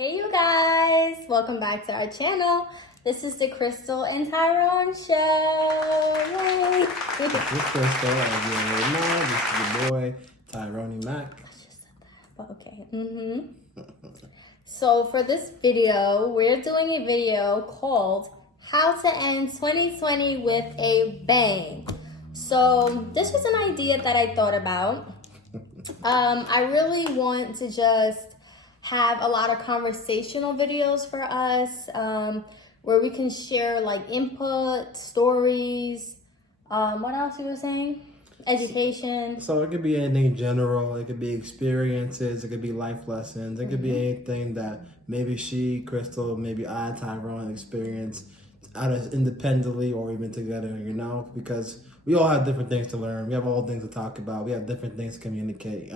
Hey you guys, welcome back to our channel. This is the Crystal and Tyrone show. Yay! This is Crystal, as you already know. This is your boy, Tyrone Mac. I just said that, but okay. So for this video, we're doing a video called How to End 2020 with a Bang. So this was an idea that I thought about. I really want to just have a lot of conversational videos for us, where we can share like input, stories, what else you were saying? Education. So it could be anything general. It could be experiences. It could be life lessons. It could be anything that maybe she, Crystal, maybe I, Tyrone, experienced either independently or even together, because we all have different things to learn. We have all things to talk about. We have different things to communicate.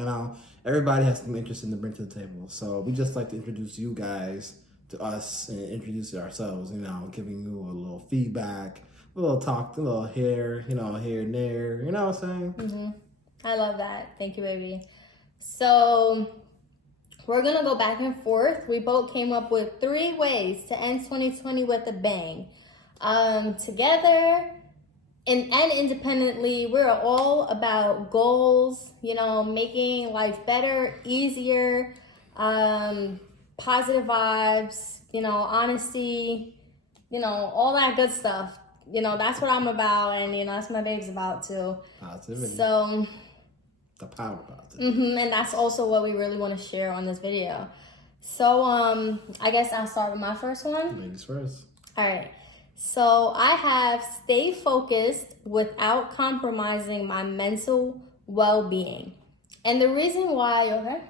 Everybody has some interesting to bring to the table. So we just like to introduce you guys to us and introduce ourselves, giving you a little feedback, a little talk, a little here, here and there. You know what I'm saying? I love that. Thank you, baby. So we're going to go back and forth. We both came up with 3 ways to end 2020 with a bang. Together and independently, we're all about goals, making life better, easier, positive vibes, honesty, all that good stuff. That's what I'm about, and that's what my baby's about too. Positivity. So the power of positivity. and that's also what we really want to share on this video. So I guess I'll start with my first one. Ladies first. All right. So I have stay focused without compromising my mental well-being. And the reason why, okay?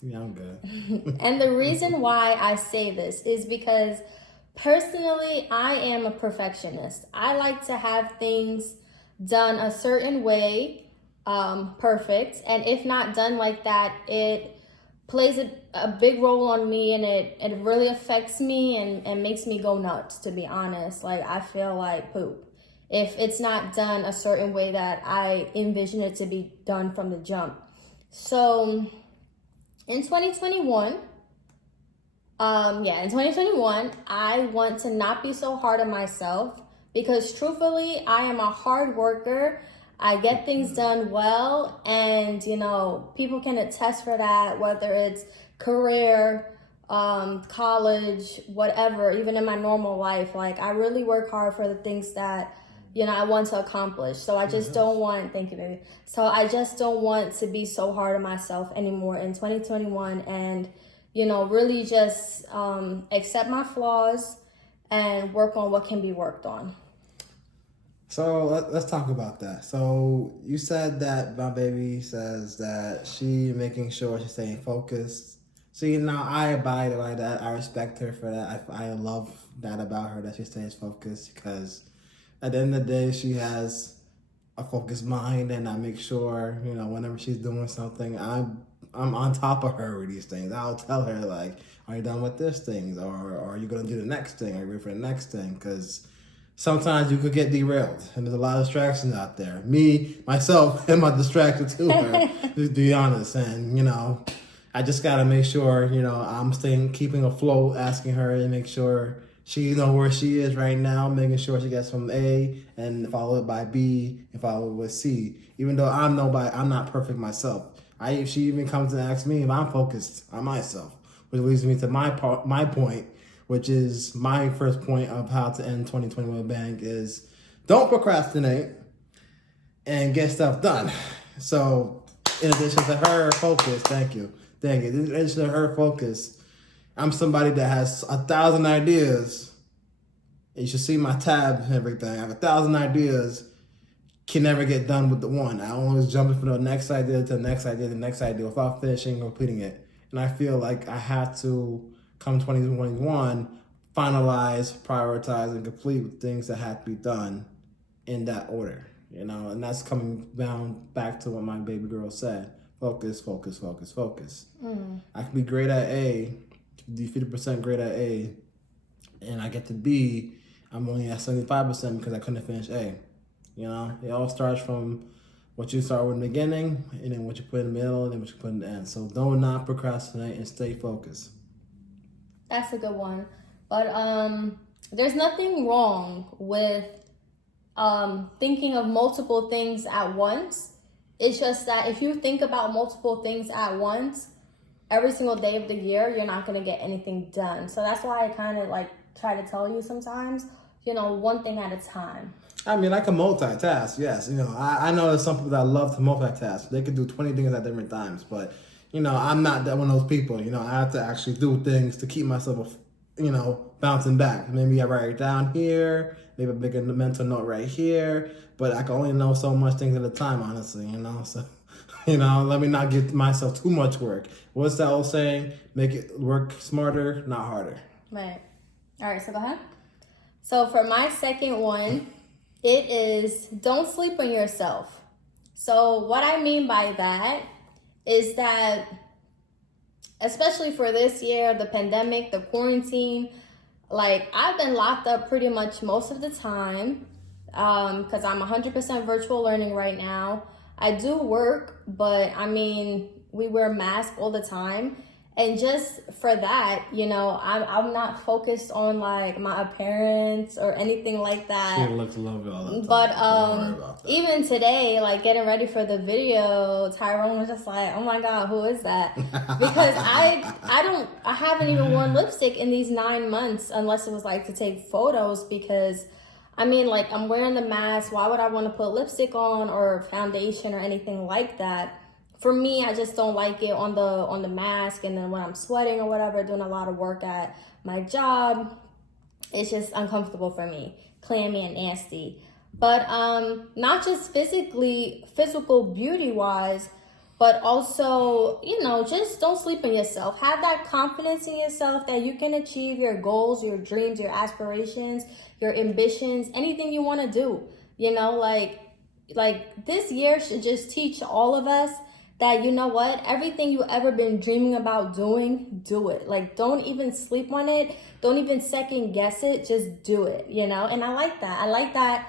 Yeah, I'm good. And the reason why I say this is because personally, I am a perfectionist. I like to have things done a certain way, perfect. And if not done like that, it plays a big role on me, and it really affects me and makes me go nuts, to be honest. Like, I feel like poop if it's not done a certain way that I envision it to be done from the jump. So in 2021, I want to not be so hard on myself, because truthfully, I am a hard worker. I get things done well, and people can attest for that, whether it's career, college, whatever, even in my normal life. Like, I really work hard for the things that I want to accomplish. So I just don't want, thank you, baby. So I just don't want to be so hard on myself anymore in 2021, and really just accept my flaws and work on what can be worked on. So let's talk about that. So you said that my baby says that she making sure she's staying focused. See, now I abide by that. I respect her for that. I love that about her, that she stays focused, because at the end of the day, she has a focused mind, and I make sure, whenever she's doing something, I'm on top of her with these things. I'll tell her, like, are you done with this thing? Or are you going to do the next thing? Are you ready for the next thing? Because sometimes you could get derailed, and there's a lot of distractions out there. Me, myself, am a distraction to her, to be honest. And, I just got to make sure, I'm keeping afloat, asking her to make sure she knows where she is right now, making sure she gets from A and followed by B and followed with C. Even though I'm not perfect myself. She even comes and asks me if I'm focused on myself, which leads me to my point, which is my first point of how to end 2020 with a bang, is don't procrastinate and get stuff done. So in addition to her focus, thank you. In addition to her focus, I'm somebody that has 1,000 ideas. You should see my tab and everything. I have 1,000 ideas, can never get done with the one. I always jump from the next idea to the next idea, the next idea, without finishing or completing it. And I feel like I have to, come 2021, finalize, prioritize, and complete things that have to be done in that order. And that's coming down back to what my baby girl said. Focus, focus, focus, focus. I can be great at A, be 50% great at A, and I get to B, I'm only at 75% because I couldn't finish A. It all starts from what you start with in the beginning, and then what you put in the middle, and then what you put in the end. So don't not procrastinate and stay focused. That's a good one. But there's nothing wrong with thinking of multiple things at once. It's just that if you think about multiple things at once, every single day of the year, you're not going to get anything done. So that's why I kind of like try to tell you sometimes, one thing at a time. I mean, I can multitask, yes. I know there's some people that love to multitask. They can do 20 things at different times, but, I'm not that one of those people. I have to actually do things to keep myself, bouncing back. Maybe I write it down here, maybe I make a mental note right here, but I can only know so much things at a time, honestly, so... let me not give myself too much work. What's that old saying? Make it work smarter, not harder. Right. All right, so go ahead. So for my second one, it is don't sleep on yourself. So what I mean by that is that, especially for this year, the pandemic, the quarantine, like I've been locked up pretty much most of the time because I'm 100% virtual learning right now. I do work, but I mean, we wear masks all the time. And just for that, I'm not focused on like my appearance or anything like that. She looks lovely all the time. But even today, like getting ready for the video, Tyrone was just like, "Oh my God, who is that?" Because I haven't even worn lipstick in these 9 months unless it was like to take photos because I mean, like, I'm wearing the mask. Why would I want to put lipstick on or foundation or anything like that? For me, I just don't like it on the mask. And then when I'm sweating or whatever, doing a lot of work at my job, it's just uncomfortable for me, clammy and nasty. But not just physical beauty-wise, but also, just don't sleep on yourself. Have that confidence in yourself that you can achieve your goals, your dreams, your aspirations, your ambitions, anything you want to do. Like this year should just teach all of us that, everything you ever been dreaming about doing, do it. Like, don't even sleep on it. Don't even second guess it. Just do it, And I like that. I like that,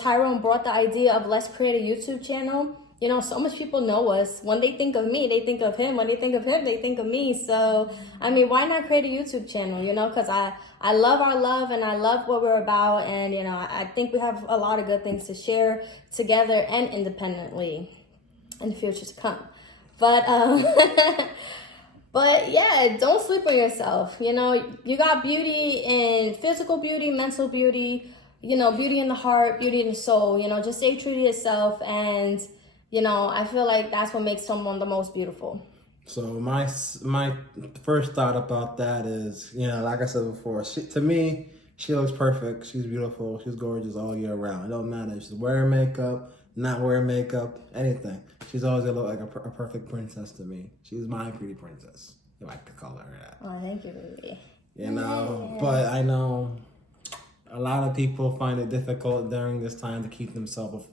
Tyrone brought the idea of let's create a YouTube channel. So much people know us. When they think of me, they think of him. When they think of him, they think of me. So, I mean, why not create a YouTube channel, because I love our love and I love what we're about. And, I think we have a lot of good things to share together and independently in the future to come. But, but yeah, don't sleep on yourself. You got beauty in physical beauty, mental beauty, beauty in the heart, beauty in the soul, just stay true to yourself. And, I feel like that's what makes someone the most beautiful. So my first thought about that is, like I said before, to me, she looks perfect. She's beautiful. She's gorgeous all year round. It don't matter if she's wearing makeup, not wearing makeup, anything. She's always gonna look like a perfect princess to me. She's my pretty princess, if I could call her that. Oh, thank you, baby. But I know a lot of people find it difficult during this time to keep themselves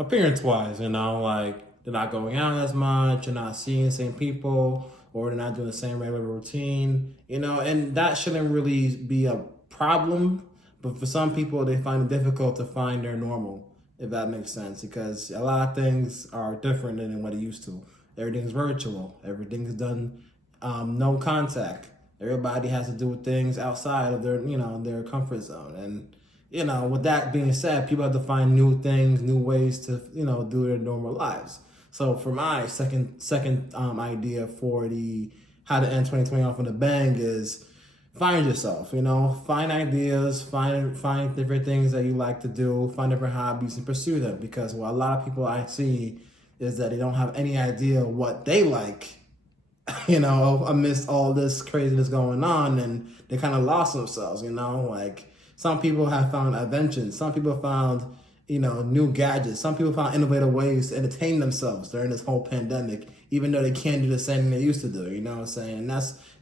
appearance-wise, like they're not going out as much, they're not seeing the same people, or they're not doing the same regular routine, and that shouldn't really be a problem. But for some people, they find it difficult to find their normal, if that makes sense, because a lot of things are different than what it used to. Everything's virtual. Everything's done no contact. Everybody has to do things outside of their, their comfort zone. And, with that being said, people have to find new things, new ways to, do their normal lives. So for my second idea for how to end 2020 off on a bang is find yourself, find ideas, find different things that you like to do, find different hobbies and pursue them. Because what a lot of people I see is that they don't have any idea what they like, amidst all this craziness going on, and they kind of lost themselves, like some people have found inventions, some people found, new gadgets, some people found innovative ways to entertain themselves during this whole pandemic, even though they can't do the same thing they used to do, you know what I'm saying?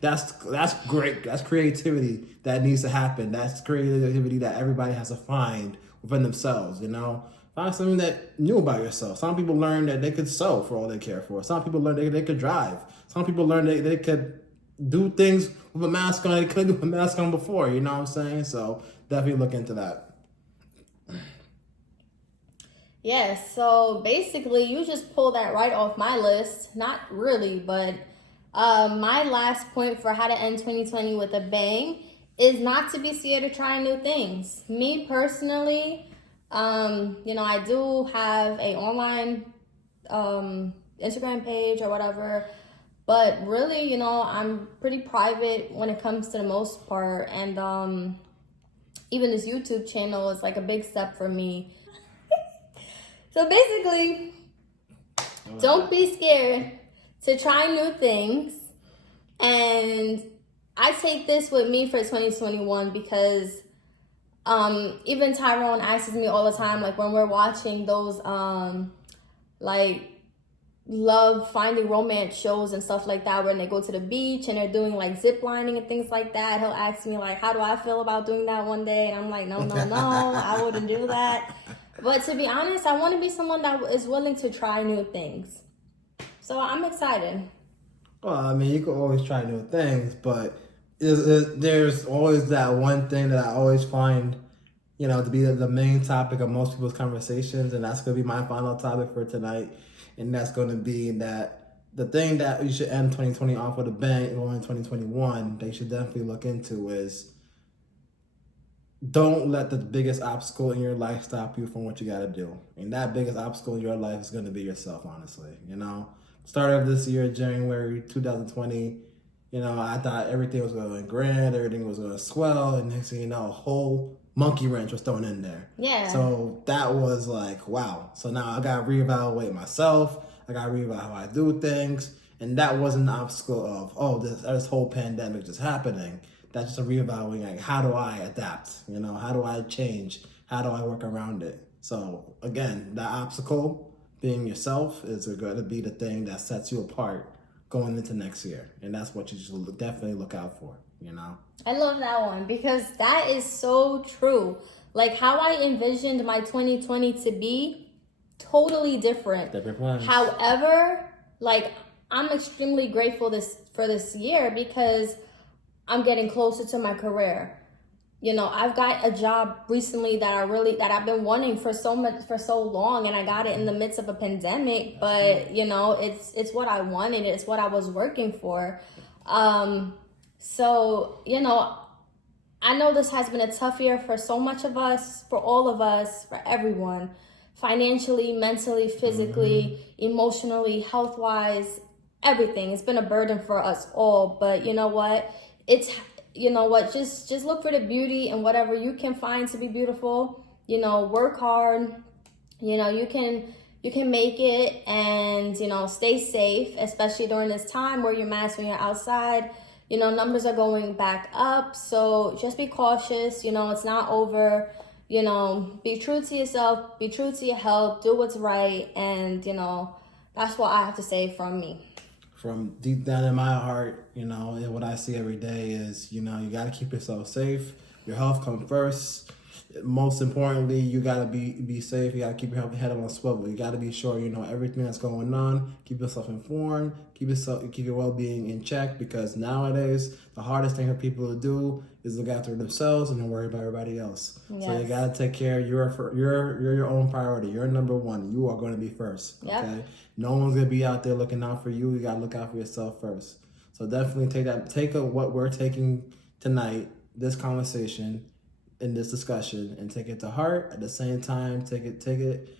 That's great. That's creativity that needs to happen. That's creativity that everybody has to find within themselves, Find something that new about yourself. Some people learn that they could sew for all they care for. Some people learn they could drive. Some people learn they could do things with a mask on they couldn't do with a mask on before, you know what I'm saying? So definitely look into that. Yes, so basically you just pull that right off my list. Not really, but My last point for how to end 2020 with a bang is not to be scared of trying new things. Me personally, I do have a online Instagram page or whatever, but really, I'm pretty private when it comes to the most part, and even this YouTube channel is like a big step for me. So basically, don't be scared to try new things. And I take this with me for 2021 because even Tyrone asks me all the time, like when we're watching those like love finding romance shows and stuff like that, when they go to the beach and they're doing like zip lining and things like that, he'll ask me like, how do I feel about doing that one day? And I'm like, no, I wouldn't do that. But to be honest, I want to be someone that is willing to try new things. So I'm excited. Well, I mean, you can always try new things, but there's always that one thing that I always find, to be the main topic of most people's conversations, and that's going to be my final topic for tonight, and that's going to be that the thing that you should end 2020 off with a bang and going in 2021, they should definitely look into is don't let the biggest obstacle in your life stop you from what you got to do. And that biggest obstacle in your life is going to be yourself, honestly, Start of this year, January 2020, I thought everything was going grand, everything was going to swell, and next thing you know, a whole monkey wrench was thrown in there. Yeah. So that was like, wow. So now I got to reevaluate myself. I got to reevaluate how I do things. And that wasn't an obstacle of, this whole pandemic just happening. That's just a reevaluating, like, how do I adapt? How do I change? How do I work around it? So again, that obstacle, being yourself, is going to be the thing that sets you apart going into next year. And that's what you should definitely look out for, I love that one because that is so true. Like how I envisioned my 2020 to be, totally different. Different plans. However, like I'm extremely grateful for this year because I'm getting closer to my career. I've got a job recently that I've been wanting for so long, and I got it in the midst of a pandemic, but it's what I wanted. It's what I was working for. So, I know this has been a tough year for so much of us, for all of us, for everyone, financially, mentally, physically, emotionally, health-wise, everything. It's been a burden for us all, but you know what? Just look for the beauty and whatever you can find to be beautiful. Work hard. You can make it, and stay safe, especially during this time. Wear your mask when you're outside. Numbers are going back up, so just be cautious. It's not over. Be true to yourself, be true to your health, do what's right, and that's what I have to say from me. From deep down in my heart, and what I see every day is, you got to keep yourself safe. Your health comes first. Most importantly, you got to be safe. You got to keep your head on a swivel. You got to be sure you know everything that's going on. Keep yourself informed. Keep your well-being in check, because nowadays the hardest thing for people to do is look after themselves and then worry about everybody else. Yes. So you got to take care of you're your own priority. You're number one. You are going to be first. Yep. Okay. No one's going to be out there looking out for you. You got to look out for yourself first. So definitely take what we're taking tonight, this conversation, in this discussion, and take it to heart. At the same time, take it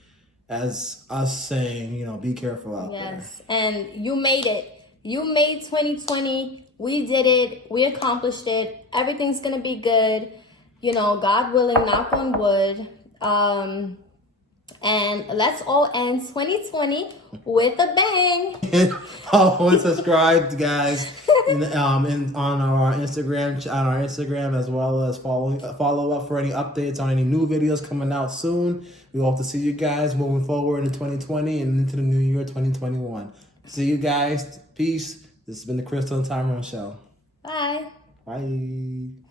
as us saying, be careful out there. Yes, and you made it. You made 2020. We did it. We accomplished it. Everything's gonna be good. God willing, knock on wood. And let's all end 2020 with a bang. Follow and subscribe, guys, on our Instagram, as well as follow up for any updates on any new videos coming out soon. We hope to see you guys moving forward into 2020 and into the new year 2021. See you guys. Peace. This has been the Crystal and Tyrone Show. Bye. Bye.